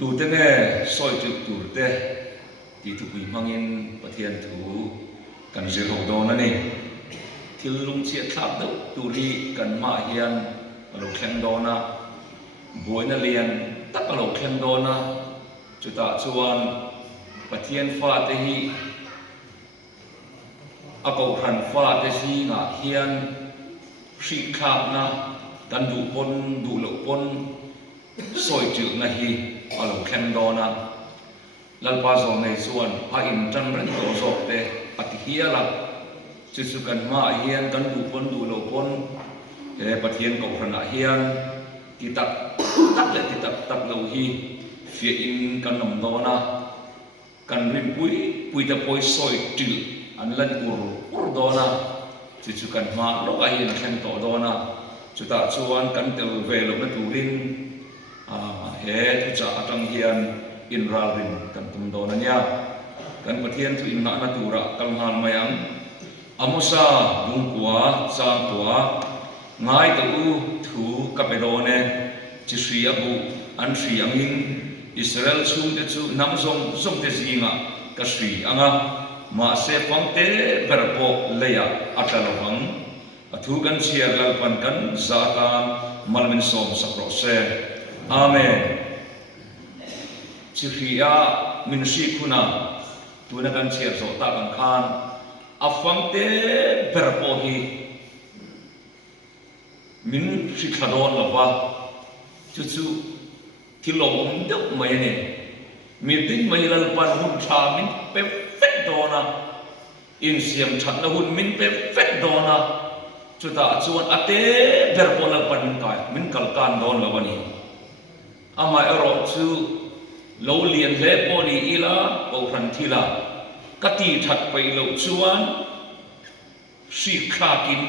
tu te nge soi tu tu te ti tu kui mangin pathian thu kan zir ho do na ni thil lung chia thap do tu ri kan ma hian alo khleng do na boina lian tak alo khleng do na chuta chuan pathian fa te hi ako khan fa te si nga hian hri khap na kan du pon du lo pon soi chữ na hi alo khleng do na lalpa zo nei chuan a in tan ren do zo te ati hiala chu chu kan ma hian kan du pon du lo pon he pathian ko khan a hian ti tak le ti tak lo hi fia in kan nom do na kan rim pui ta poi soi chữ an lan ur do na chu chu kan ma lo a hian khleng to do na chuta chuan kan tel ve lo na turin he thu cha atang hian in ral rin kan tum do na nya kan pathian thu in na na tura kal han mayang amosa bung kwa chang kwa ngai to u thu ka pe do ne chi sri abu an sri angin Israel chung te chu nam zong te zinga ka sri anga ma se pang te berpo leya atalovang athu kan siar lal pan kan zatan malmin som sakro se amen chifia min si kuna tuna kan siar zo ta kan khan afang te berpo hi min si khadon lawa chu kilom dok mai ne mi tin mai lal pan hun tha min pe fet dona in siam that na hun min pe fet dona chuta chuan ate berpo lal pan min kai min kal kan don lawani ama ero chu lo lian le poni ila o phan thila kati that pai lo chuan si khakin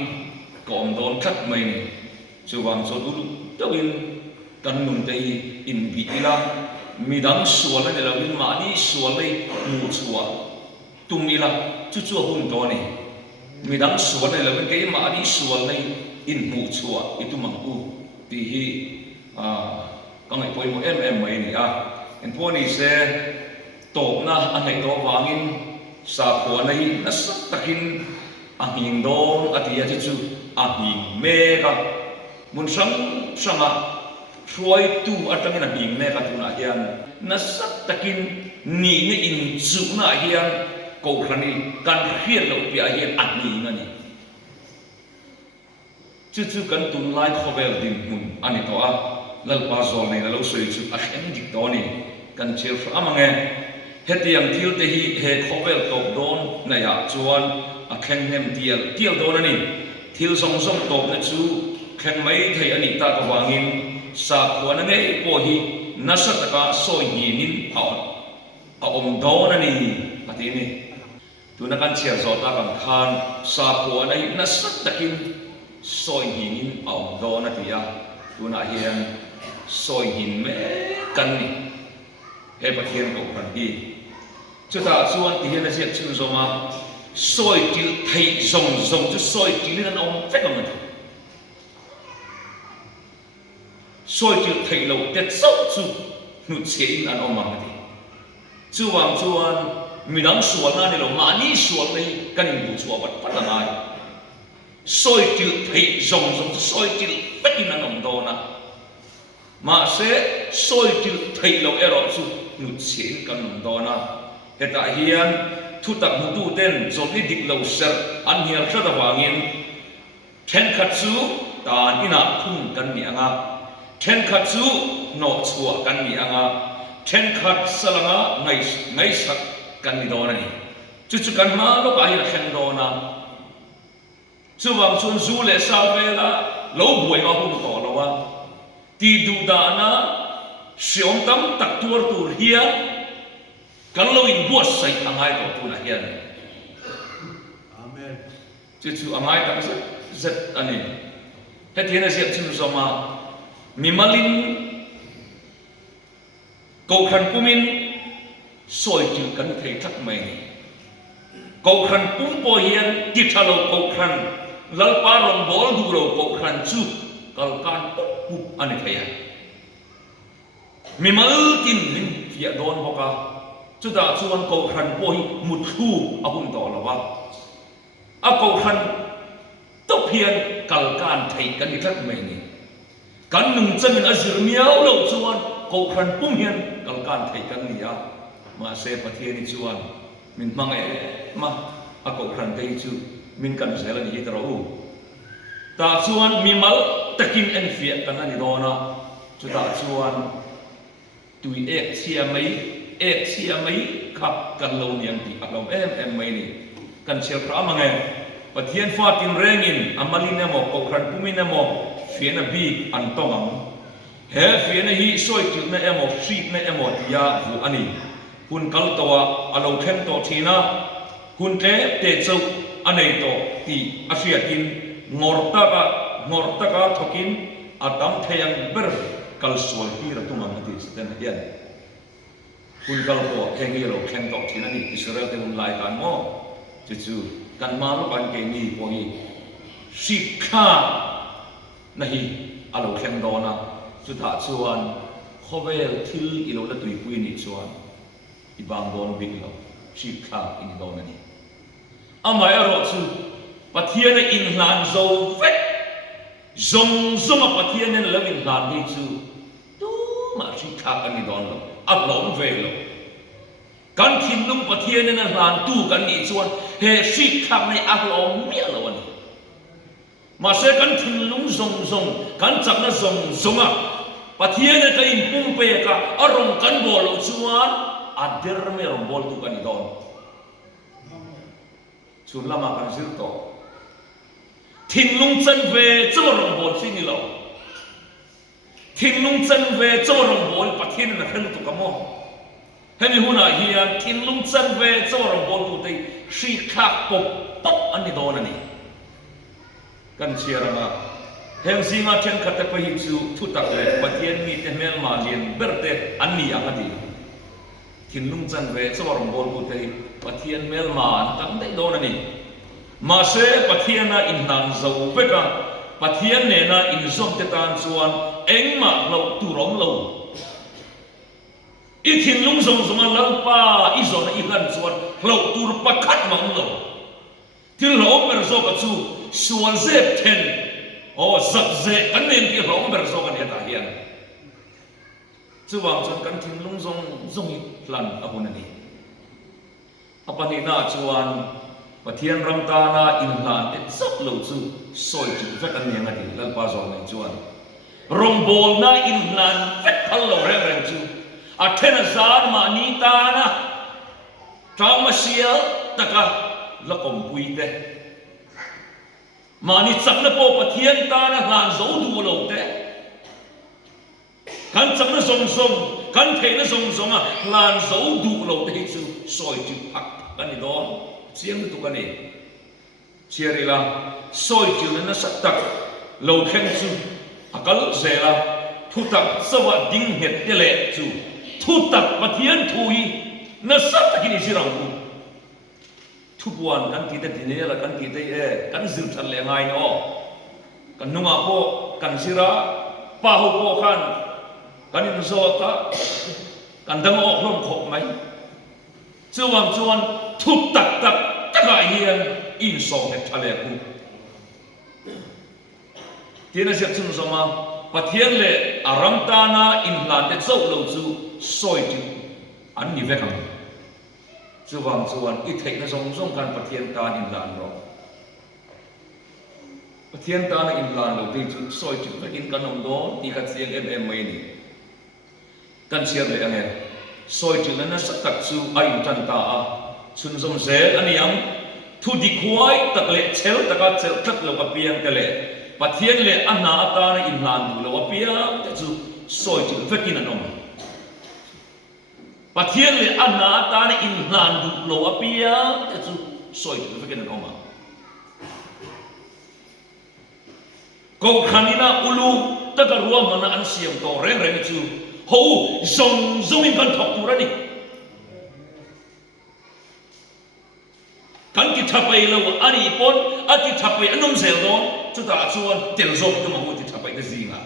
kom don khat mai ni chuwang so du tawin kan nun te in bi ila midang sual na lo in ma ni sual le mu chua tum ila chu chu hun do ni midang sual na lo ke ma ni sual le in mu chua itu mangu ti hi kang ai poi mo em mai ni en poni se to na anai to wangin sa ko na hi na sak takin ahing don atia chu ahing me ka mun sanga Troy tu atang na bing me ka tu na hian na sak takin ni in zu na hian ko khani kan hian lo pia hian ani na ni chu kan tun lai khovel din mun ani to a lal pa zo nei lo soi chu a khem dik to ni kan chir fa amange hetiang thil te hi he khovel tok don na ya chuan a khem nem tial don ani thil song top na chu khem mai thei ani ta ka wangin sa khuana nei po hi nasataka soi nin a om don ani ati ni tuna kan chia zo ta kan khan sa khuana hi nasat takin soi nin a om don atia tuna hian soi hin me kan ni he pathian ko kan hi chuta chuan ti hian a siat chu zo ma soi til thei zong chu soi til nan om fek am soi chữ thầy lâu tết sâu chu nút chế ăn ông mang đi chu wang chuan mi dang sual na ni lo ma ni sual nei kan in bu chua wat pat mai soi chữ thầy zong soi chữ bất in ăn ông do na ma se soi chữ thầy lâu ero chu nút chế kan ông do na heta hian thu tak mu tu ten zom ni dik lo ser an hial thra da wangin then khat chu tan ina khum kan ni anga then khat chu no chua kan ni anga then khat salanga ngai sak kan ni do na ni chu kan ma lo ka hi la khen do na chu wang chun zu le sa ve la lo buai ma hum to lo wa ti du da na siom tam tak tur hia kan lo in buat sai angai to tu na hian amen chu angai tak zat ani hetiana siap chu sama mimalin câu khăn pumin soi chữ kan thei thak mai ni câu khăn pum po hian ti thalo câu khăn lalpa rong bol du ro câu khăn chu kal kan pup ani thaya mi mal tin min fia don boka chu da chuan ko khan po hi mut khu ahun to lawa a ko khan to phian kal kan thei kan ni thak mai ni kan nung chân azir miao lo chuan ko khan pum hian kal kan thei kan ni ya ma se pathian ni chuan min mang ma a ko khan thei chu min kan sela ni tro ta chuan mi mal takin en fia kan ani dona chu ta chuan tui ek chia mai khap kan lo niang ti akom em mai ni kan chel pra mangai pathian fa tin rengin amalina mo ko khan pumina mo fiena bi an tongam he fiena hi soi tu na emo sheet na emo ya vu ani hun kal tawa alo khen to thina hun te chau anei to ti asiatin ngorta ka thokin atam theyang ber kal sual hi ra tumang ati sten hian kun kal ko khengi ro khen to thina ni Israel te mun lai kan mo chu kan ma lo kan ke ni po hi sikha nahi alo khen do na chu ta chuan khovel thil ilo la tui pui ni chuan ibang don big lo sikha in do na ni amai aro chu pathian in hlan zo vet zong a pathian en lam in hlan ni chu tu ma sikha kan ni don lo aklom ve lo kan thin lung pathian en hlan tu kan ni chuan he sikha nei aklom mi lo ani mà sẽ cần thình lung zong cần chắc na zong à pathian na kain pum pe ka arong kan bol chuan ader me rong bol tu kan idon chun lama kan sir to thình lung chân về cho rong bol sin ni lo thình lung chân về cho rong bol pathian na khen tu ka mo hemi huna hian thình lung chân về cho rong bol tu te shi khak pop ani don ani kan siaranga heng singa chen khate pa hi chu thu tak le pathian mi te mel ma lien berte an ni angati thin lung chan ve chawrong bol bu te pathian mel ma an tam dei don ani ma se pathiana in nan zo peka pathian ne na in zom te tan chuan engma lo tu rom lo i thin lung zong zong an lau pa i zon i han chuan lo tur pakhat ma lo til lo ber zo ka chu sual zep ten o zak ze kan nen ki rong ber zo kan heta hian chuwang chon kan thin lung zong i plan abun ani apani na chuan pathian ram ta na in hlan te zak lo chu soi chu vet an niang ati lal pa zo nei chuan rong bol na in hlan vet khal lo rem chu a then azar ma ni ta na trauma sial taka lakom pui te mani chakna po pathian ta na hlan zo du lo te kan chakna zong kan theina zong a hlan zo du lo te chu soi chu phak ani don chiang tu kan ni chiarila soi chu na sak tak lo khen chu akal zela thu tak sawa ding het te le chu thu tak pathian thui na sak takini sirang ku thu buan kan ti te dine la kan ti te kan zil than le ngai no kan nunga po kan sira pa ho po kan in zo ta kan dang ok hlom khop mai chuan thu tak taka hian in so het thale ku tina sia chun zoma pathian le aram ta na in hlan te chau lo chu soi ti an ni ve kam chuan i thei na zong kan pathian ta in lan ro pathian ta na in lan lo ti chu soi chu ka in kan om do ni ka chiang em mai ni kan chiar le ange soi chu na sak tak chu ai tan ta a chun zom zel aniang thu di khuai tak le chel taka chel tak lo ka piang te le pathian le anna ata na in lan du lo piang te chu soi chu vekin anom pathian le anna ta na in hlan du lo apia te chu soi chu vekin an oma ko khanina ulu ta ka ruam mana an siam to reng chu ho zong in kan thok tu ra ni kan ki thapai lo ani pon ati thapai anom zel don chu ta chuan tel zok tu ma hu ti thapai ka zinga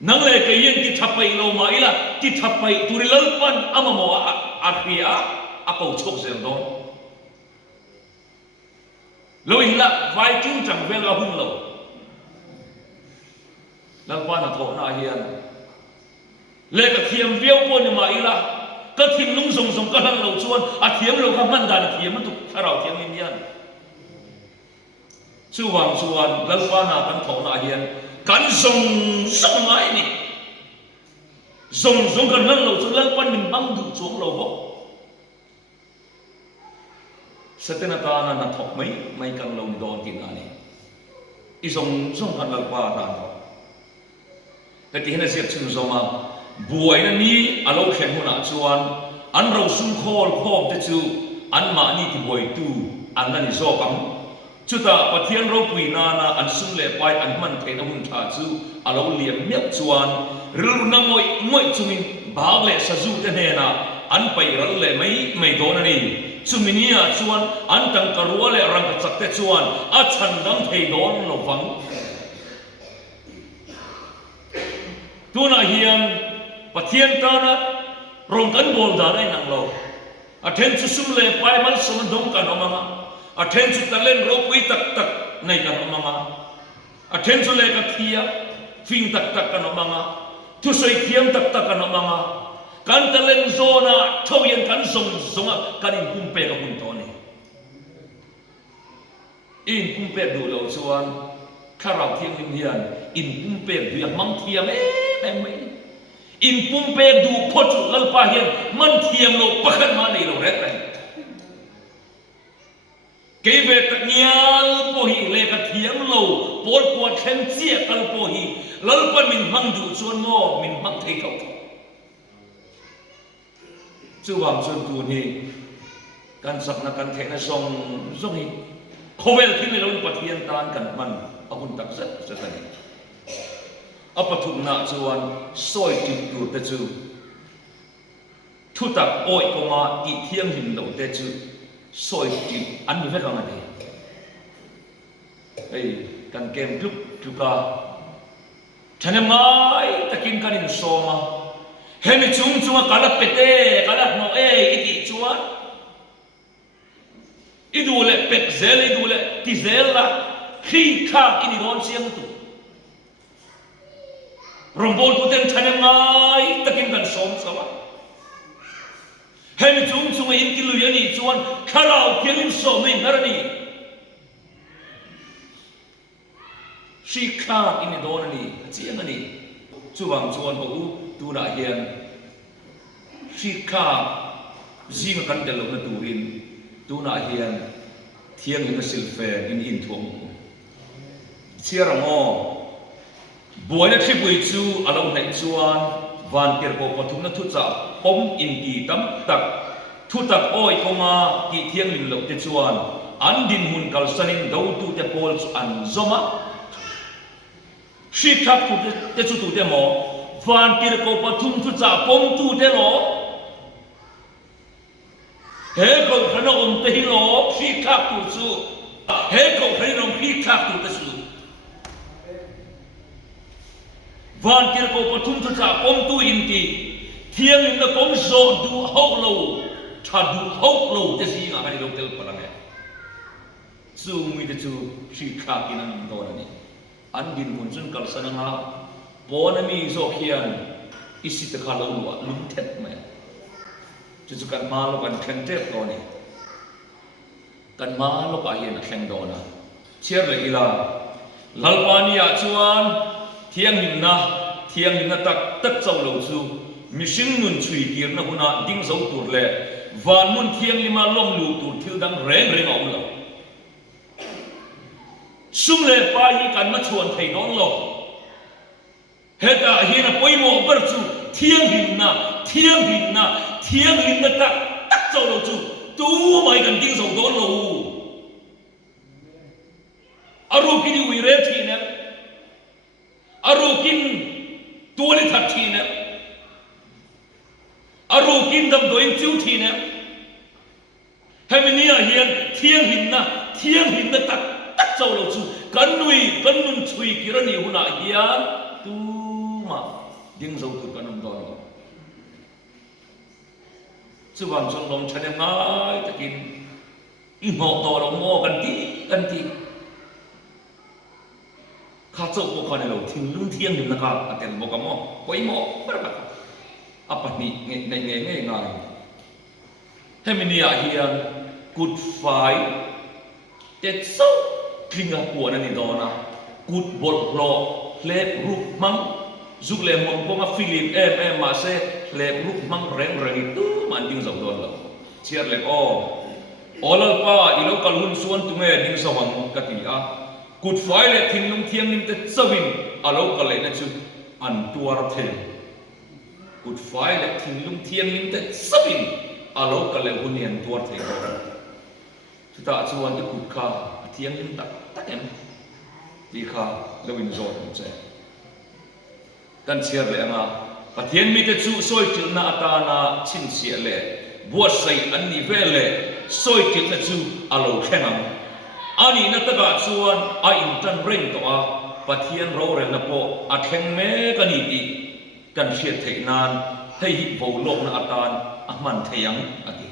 nang le ke yen ti thapai lo ma ila ti thapai turilal pan amamo apia ako chok zel don lo in la vai chung chang vel a hun lo lal pa na tho na hian le ka thiam viau po ni ma ila ka thim lung zong zong ka hang lo chuan a thiam lo ka man dan thiam tu tharau thiam in yan chuwang chuan lal pa na kan tho na hian kan zong zong mai ni zong zong kan hang lo chu lal pan min bang du chuang lo bo satena ta na thok mai kan lo ni don tin ani i zong zong kan lal pa na cái tiếng này sẽ chừng zong à buổi na ni alo khen hona chuan an ro sun khol khom te chu an ma ni ti buổi tu an na ni zo kam chu ta pathian ro pui na an sun le pai an man the na hun tha chu alo liam miak chuan rul na ngoi chumin bag le sa zu te ne na an pai ral le mai do na ni chuminia chuan an tang karua le rang ka chak te chuan a chan dang thei don lo wang tuna hian pathian ta na rong kan bol da nai nang lo athen chu sum le pai mal som dong kan omanga athen chu talen ro pui tak tak nai kan omanga athen chu le ka thia fing tak tak kan omanga tu soi thiam tak tak kan omanga kan talen zona thoyen kan song songa kan in kumpe ka pun to ni in kumpe du lo chuan kharau thiang lim hian in kumpe du ya mang thiam em in pumpe du photu lalpa hian man thiam lo pakhat ma nei lo ret rai ke ve tak nial po hi le ka thiam lo pol po khen chia kal po hi lalpa min mang du chuan mo min mang thei thau chu wang chuan tu ni kan sak na kan the na song hi khovel thin lo pathian tan kan man ahun tak zat zatani apathum na chuan soi tin tu te chu thu tak oi ko ma i thiam him lo te chu soi tin an ni ve ka ngani ei kan kem tluk ka thane mai takin kan in soma hemi chung kala pete kala no iti chuan idule pek zel idule ti zel la khi kha ini ron siang tu rombol puten thane ngai takin kan som sawa hemi chung in kilu yani chuan kharau kianin som nei narani shikha ini donani chiang ani chuwang chuan ho tu na hian shikha jing kan delo na turin tu na hian thiang in silfe in thuam chiarango buai thi bui chu alo nei chuan van ker ko pathum na thu cha pom in ki tam tak thu tak oi konga ki thiang lim lo te chuan an din hun kal sanin do tu te pol an zoma shi khap tu te chu tu te mo van ker ko pathum thu cha pom tu te lo he ko khana te hi lo shi khap tu chu he ko khana hi khap tu te chu van ker ko pathum thu cha pom tu in ti thiang in na kom zo du ho lo tha du ho lo te si nga ka ni lo tel palang e chu mi te chu shi kha kin an do na ni an din mun chun kal sana nga bona mi zo khian isi te kha lo wa lum thet ma chu kan ma lo kan khen te to ni kan ma lo ka hian khen do na chiar le ila lalpania chuan thiang hin na tak chau lo chu mishing nun chui tir na huna ding zo tur le van mun thiang lima lom lu tur thil dang reng om lo sum le pa hi kan ma chuan thei dong lo heta hi na poimo ber chu thiang hin na tak chau lo chu tu mai kan ding zo don lo aru kini wi re thi na arukin tuoli thathina arukin dam doin chu thina heminia hian thiang hinna tak chau lo chu kan nun chui kirani huna hian tu mà ding dâu tụt con đó rồi chứ vàng son lom chân em ngay ta kín ngọ to lo ngọ gần tí khát sâu của con này lo thiên lương thiêng niệm nạc à tiền một cái mò quay mò bất cả apa ni nghe ngay hay mình đi à hiền cụt phải tết sâu kinh ngạc của này đó na cụt bột lọ lép rụp măng giúp lép mong bông Philip em mà sẽ lép rụp măng rèn itu mà tiếng dầu đó là chia lép olal pa ilo kalhun suan tunge ding sawang katia cụt phải lép thình lung thiêng nim tết sawin alo kalai na chu an tuar the cụt phải lép thình lung thiêng nim tết sawin alo kalai hunian tuar the chúng ta chuan cái cụt kha thiêng nim tak em đi kha lewin rồi sẽ kan chia lệ mà và thiên mi te chu soi chữ na ta na chin sia lệ buat sai an ni ve lệ soi chữ na chu alo khenang ani na ta ga chuan a in tan ring to a và thiên ro re na po a kheng me kan ni ti kan sia thei nan thei hi vo lok na atan a man theiang ati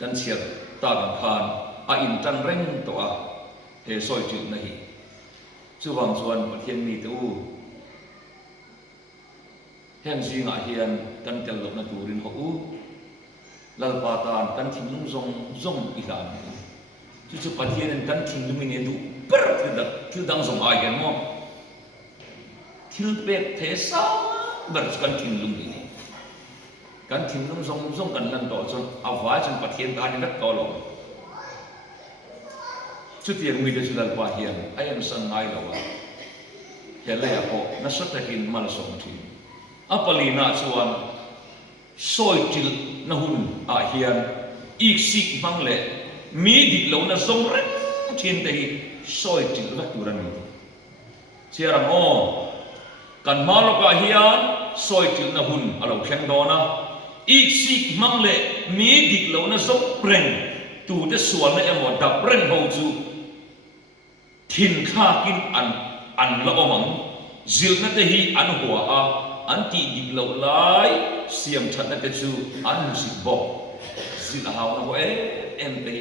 kan sia ta kan khan a in tan ring to a he soi chữ na hi chu wang chuan pathian mi tu heng ji nga hian kan tel lok na turin ho u lalpa tan kan thing lung zong ilan chu pathian kan thing lung ni du per thil dang zong ai hian mo thil pek the sa ber kan thing lung ni kan thing lung zong kan lan to chon awa chon pathian ta ni rak to lo chút tiền người ta chỉ là qua hiền, ai em sang ngay đâu à? Hiện nay họ nó rất là kinh mà là sống thì, apalina chuan soi til na hun a hiền, ik sik mang lệ, mi đi lâu na sông rét thiên tây soi til vắt turan mi, chia ram o, kan malo ka hiền soi til na hun alo khen đó na, ik sik mang lệ, mi đi lâu na sông reng, tu te suan na em một đập reng hậu chu thiên kha kin an la omang zil na te hi an hua a an ti dik lo lai siam that na te chu an si bo zil haw na ho em te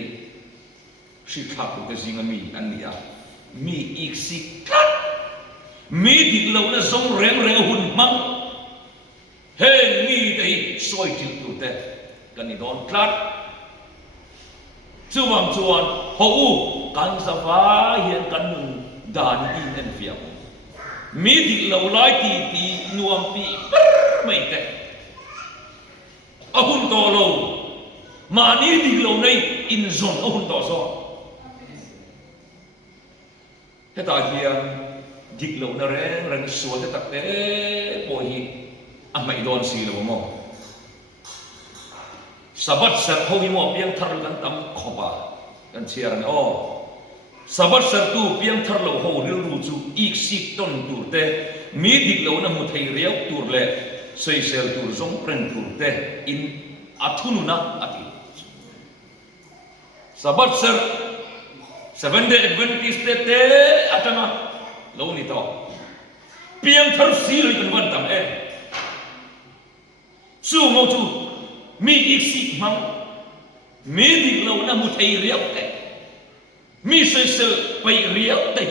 si kha ku te zinga mi an nia mi ik si kat mi dik lo na zong reng hun mang he mi te hi soi til tu te kan ni don klat chu wang chuan ho u kan safa hian kan nun dan in en fiam mi dik lo lai ti nuam pi per mai te ahun to lo ma ni dik lo nei in zon ahun to so heta hian dik lo na reng suat te tak te po hi a mai don si lo mo sabat sa ho hi mo piang thar kan tam khopa kan chiar ni o sabat sar tu piang thar lo ho ril ru chu ik sik ton tur te mi dik lo na mu thei riau tur le sei sel tur zong pren tur te in athunu na ati sabat sar 7 day Adventist te atanga lo ni to piang thar si lo kan van tam su mo chu mi ik sik mang mi dik lo na mu thei riau te mi sei sel pai riau te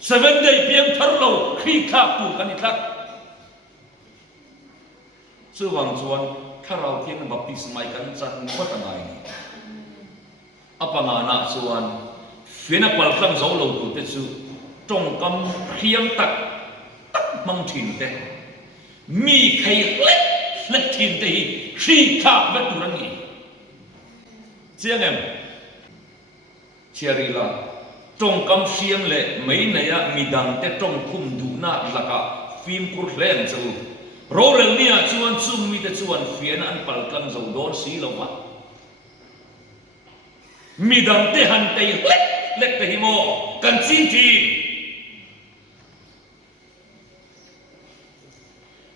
7 day piang thar lo khi kha tu kan ni thak chu wang chuan tharau thiang baptismai kan chan ko tangai ni apanga na chuan fina pal tlang zo lo tu te chu tong kam khiam tak mang thin te mi khai lek thin te khi kha va tu ran ni chiang em chiarila trong cam xiêm lệ mấy này á mi đằng te trong khum du na là cả phim cút lên châu rồi lần nia chuan chung mi te chuan phiền an pal cam dầu đón xí lâu mà mi đằng te han te lek te himo kan chin thi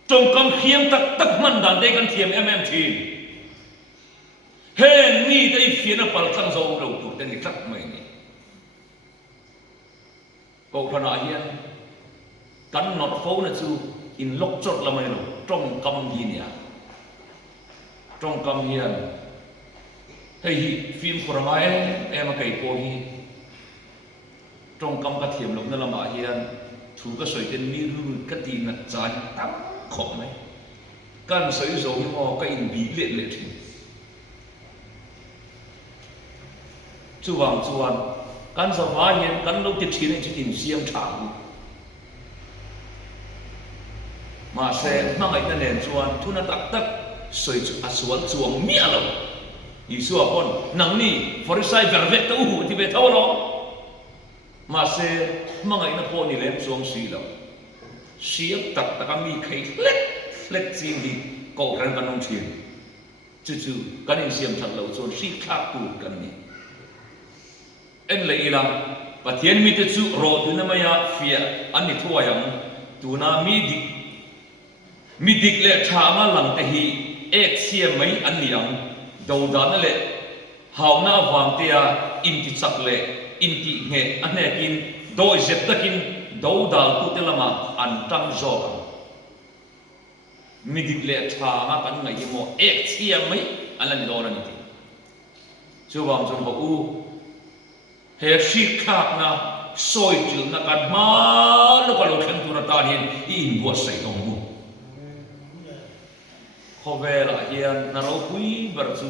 trong cam khiêm tak man đằng te kan thiêm em thi hèn mi te phiền an pal cam dầu đầu tu te ni tak mai ni cậu thằng nào hiền cắn nọt phố này chú in lốc chốt là mày rồi trong cầm gì nhỉ trong cầm hiền hay phim của nó em mà kể cô hi trong cầm cái thiểm lục nó là mà hiền thủ cái sợi trên mi rùi cái tiền là trái tắm khổ này căn sợi dầu như họ cái in bí liệt liệt chú vàng căn giờ hóa hiện căn lâu tiết chiến này chỉ in xiêm thẳng mà sẽ mang cái nền chuan thu nó tắc tắc sợi suan chuông mía lâu ý xua con nắng ni Pharisai ver vẹt tàu hủ thì về thâu lo mà sẽ mang cái nó con ni lem chuông xì lâu xiêm tắc tắc mi khay lết xin đi cậu rằng căn ông chiến chú căn in xiêm thật lâu chuan xì khác tụ căn ni em lấy là và thiên mi tự chú rồi tu na maya phía anh đi thua yang tu na mi dik lệ thà lăng te hi ek xiêm mấy anh liang đầu đàn lệ hào na vàng tia in ti chak lệ in ti nghe anh này kin đôi dệt ta kin đầu đàn tu te lama an trăng gió mi dik lệ thà kan ngai mo ek xiêm mấy anh là đồ này chú vàng chú bảo u he shi khak na soi chil na kan ma lo ka lo khan tu ra ta hin in bo sai dong bu kho ve la hian na ro pui bar chu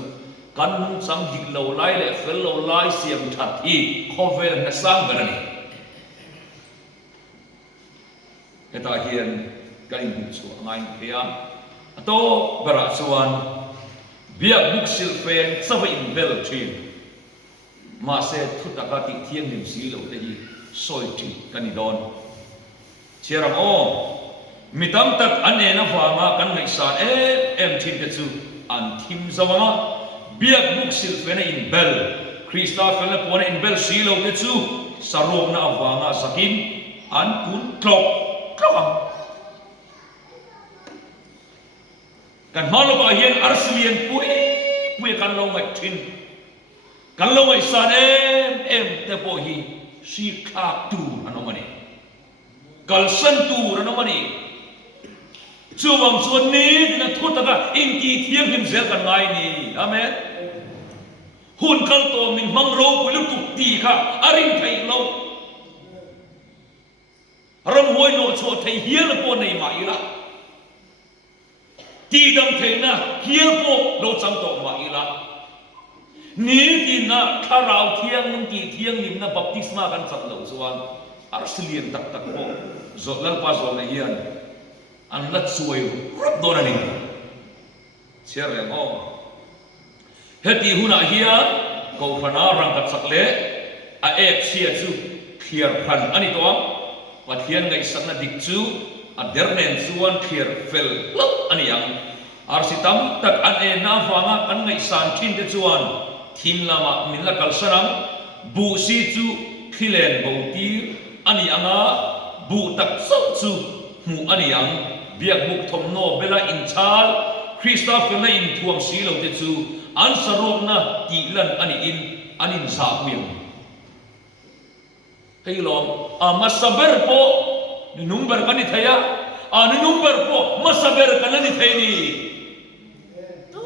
kan sam dik lo lai le fel lo lai siam that hi kho ve na sang ber ni he ta hian kan in chu ngai thia to bara chuan biak buk sil pen sawa in bel thin mà sẽ thut cả tị thiên niệm xí lâu đây soi chỉ cái đòn chia làm ô mi tam tắc anh em nó vào mà căn ngày sáng em tin cái chú anh thím sao mà biếc bút xịt về này in bel Christa phải là bọn in bel xí lâu cái chú sarong na vào mà sakin anh cũng clock kan malu ka hian arslian pui kan lo mai thin kan lo mai san em te po hi si khak tu anomani kal san tu anomani chuwam chuan ni na thutaka in ki thiam him zel kan ngai ni amen hun kal to min mang ro pulu tu ti kha aring thai lo ram hoi no cho thai hian po nei mai la ti dam thei na hian po lo chang to mai la ni ti na tharau thiang nim ki thiang nim na baptisma kan chat lo chuan arslian tak tak po zolal pa zol na hian an lat suai rap dona ni cher le mo heti huna hian ko khana rang kat sakle a ek sia chu khiar khan ani to pathian ngai sakna dik chu a dernen chuan khiar fel lo ani yang arsitam tak an e na wanga kan ngai san thin te chuan thin lama min la kal sanam bu si chu khilen bo tir ani anga bu tak so chu mu ani yang biak buk thom no bela in chal Christopher na in thuam si lo te chu an sarok na ti lan ani in anin sa huyang hei lom a masaber po number kan ni thaya a number po masaber kan ni thai ni tu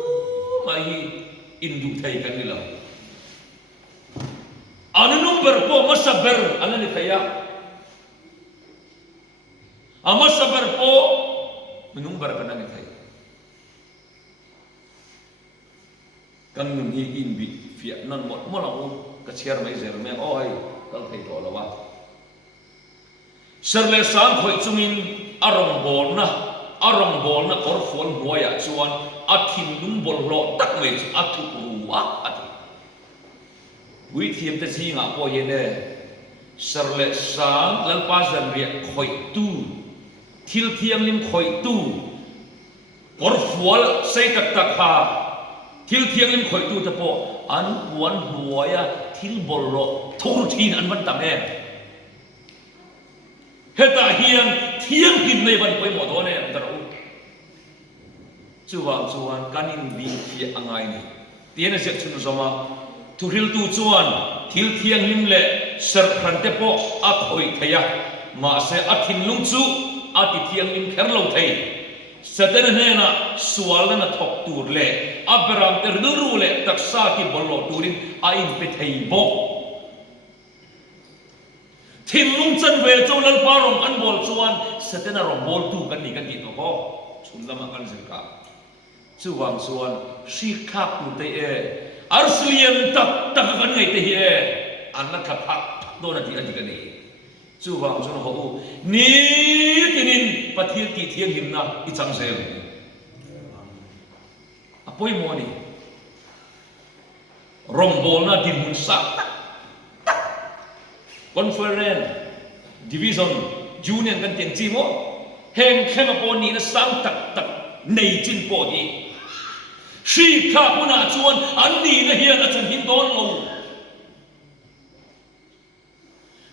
mai in du thai kan ni lo a number po masaber an ni thaya a masaber po number kan ni thai kan nun hi in bi fia nan mot mo la o ka cher mai zer me oi kal thei to la wa serle sang khoi chungin arong bol na kor fol boya chuan athin lung bol lo tak mai athu ruwa at wi thiam te chi nga po ye ne serle sang lal pa zan ria khoi tu thil thiam lim khoi tu kor fol sei tak tak ha thil thiang lim khoi tu te po an puan huaya thil bol lo thur thin an van tam em heta hian thiang kin nei van poi mo do ne taro chuwan kanin bi fi angai ni tiena se chun zoma thuril tu chuan ทิลเทียงลิมเล่เสร์พันเตโปอักหอยทยามาเสอทินลุงจูอาติเทียงลิมแคร์โลไทยสเตนเฮนะสวาลนะทอกตูร์เล่อับรามเตอร์ดูรูเล่ตักซาติบอลโลตูรินอินเปทายโบทินลุงจันเวจงลัลปารองอันบอลชวนสเตนารองบอลตูกันนี่กันนี่ก็ชุนละมากันสิครับชูวังชวนชีคับมุตเออาร์สเลียนตักกันไงเตเฮอันนักขับพักโดนที่อันนี้กันนี่ชูวังชวนเขาดูนี่ที่นินปฏิทินเที่ยงหิมนะอิจังเซลอภัยโมนี่รองบอลน่ะดินมุนสักคอนเฟอเรนซ์ดิวิชั่นจูเนียร์กันเตียงจีโมเฮงแค่มาปนนี่นะสังตักในจินปอดีชีข้าพุนาชวนอันนี้นะเฮียนะฉันหินโดนลง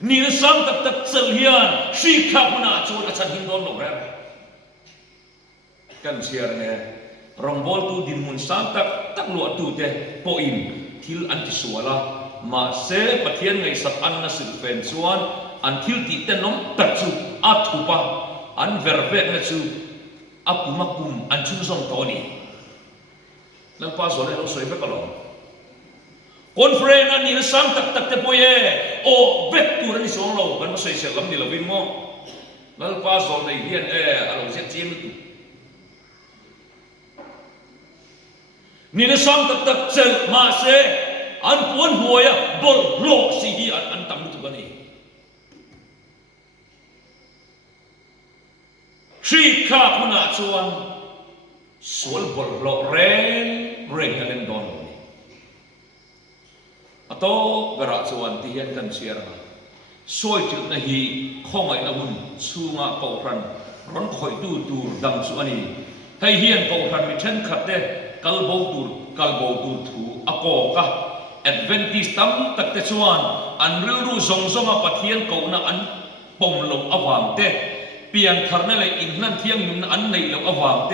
นี่นะสังตักเซลเฮียนชีข้าพุนาชวนอันฉันหินโดนลงแล้วกันเชียร์เนี่ยรองบอลตูดินมุนสังตักหลวดตูเตะปอินทิลอันติสวละมาเสปะเทียนไงสักอันนะสิเฟนชวนอันทิลติเตน้องตัดจูอัดทุปะอันเวร์เวกนะจูอับมักกุมอันชูส่งตัวนี้แล้วป้าสอนให้เราสวยไปก่อนคอนเฟรนซ์นี่นะสังตักเตปอยโอเวกตัวนี้ส่งเรากันมาสวยเสร็จแล้วนี่เราวินโม่แล้วป้าสอนในเฮียนเราเสียจีนนี่นะสังตักเซลมาเสอันปวนหัวบอลโลกสิฮีอันตั้มตุกันนี่ชีข้าพุนาชวนสวลบอลโลกเร่งกันเล่นดอนนี่อัตโตกระชวนที่เห็นกันเชียร์สวยจุดนะฮีข้องไอ้ละมุนสูงอ่ะเป่าพันร้อนคอยดูดังส่วนนี้ให้เฮียนเป่าพันมีเช่นขัดเด้กัลโบตูถูอโกกะแอดเวนติสตัมตักเตชวนอันรู้ทรงปะเทียนเขานะอันปมลงอวามเตเปลี่ยนทาร์นั่นเลยอินนั่นเทียงนุนอันในลงอวามเต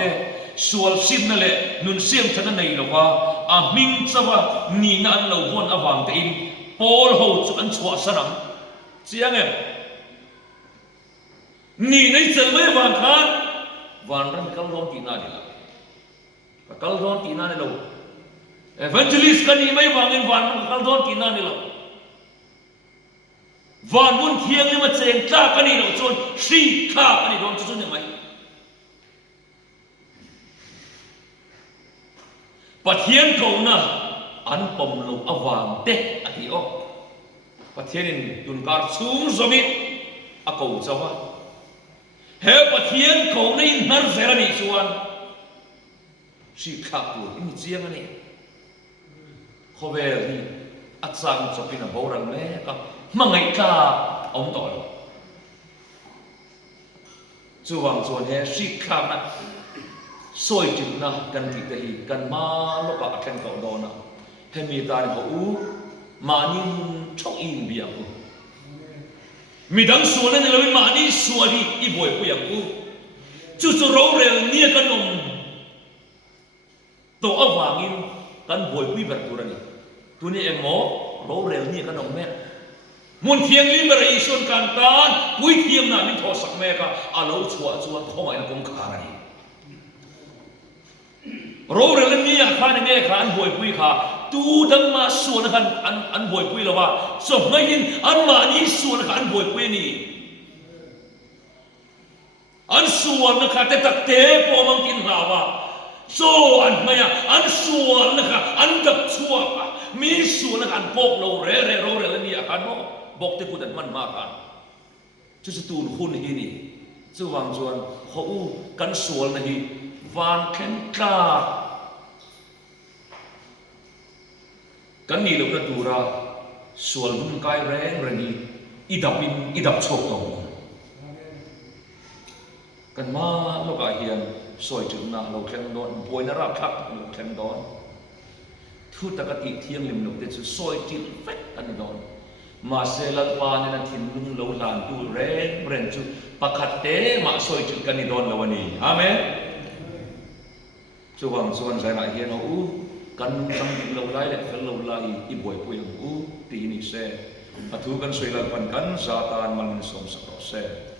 ส่วนซิมนั่นเลยนุนเสียงท่านในลงว่าอามิงจะว่านี่นั่นเราวนอวามเตอินโพลโฮจุอันชัวสนังเสียงเองนี่ในเซลเววันคานวันนั้นกัลร้อนตีนาดีละกัลร้อนตีนาเนี่ยเราEvangelist kan ini wangin wan kalau don kina ni lo, wan pun tiang ni macam cengkak kan ini lo, cuman si kak kan ini don cuman yang mai. Patian kau na an pom lo awang deh ati o, patian ini tunkar sung zomit aku jawab, he patian kau na in har zera ni cuman si kak tu ini siang ni. Kau beri atsang copina borang mereka mengaita om tol. Cuang he sikap nak soy jina dan kita kan malu pak akan kau dona. Hemitan kau manin cokin biangku. Midang suara ni lebih manis suari ibu biangku. Cucu rorel ni kan om. To awangin kan boy berkurang ni. Tuni emo rorel ni kan om mek. Mun tiang ni berisun kantan, pui tiang na ni thosak mereka alau cuat kau main kong kara ni. Rorel ni akan ni kan boy pui ka tu dang masuk kan an boy pui lawa. So ngayin an mani suan kan boy pui ni. An suan nak kata tak te pomangkin lawa. So an maya an suan nak an dak cuak. Mi suan nak an pok lo rorel ni akan mo. Bok te kudan man makan. Cuci tur hun ini. Cuang cuan kau kan sual nahi van kenka. Kan ni lo natura sual dun kai reng idap chok tong. Kan ma lo kahian soi chừng na lo khen don boy na rak khak lo khen don. Thu takati thiang lim lo te chu soi til fet an don. Ma se lan pa ni na thin lung lo lan tu ren chu pakhat te ma soi chu kan ni don lo ni amen chuang chuan zai na hian u kan sang ding lo lai le fel lo lai I boy pu yang u ti ni se athu kan soilal pan kan zatan man som sa se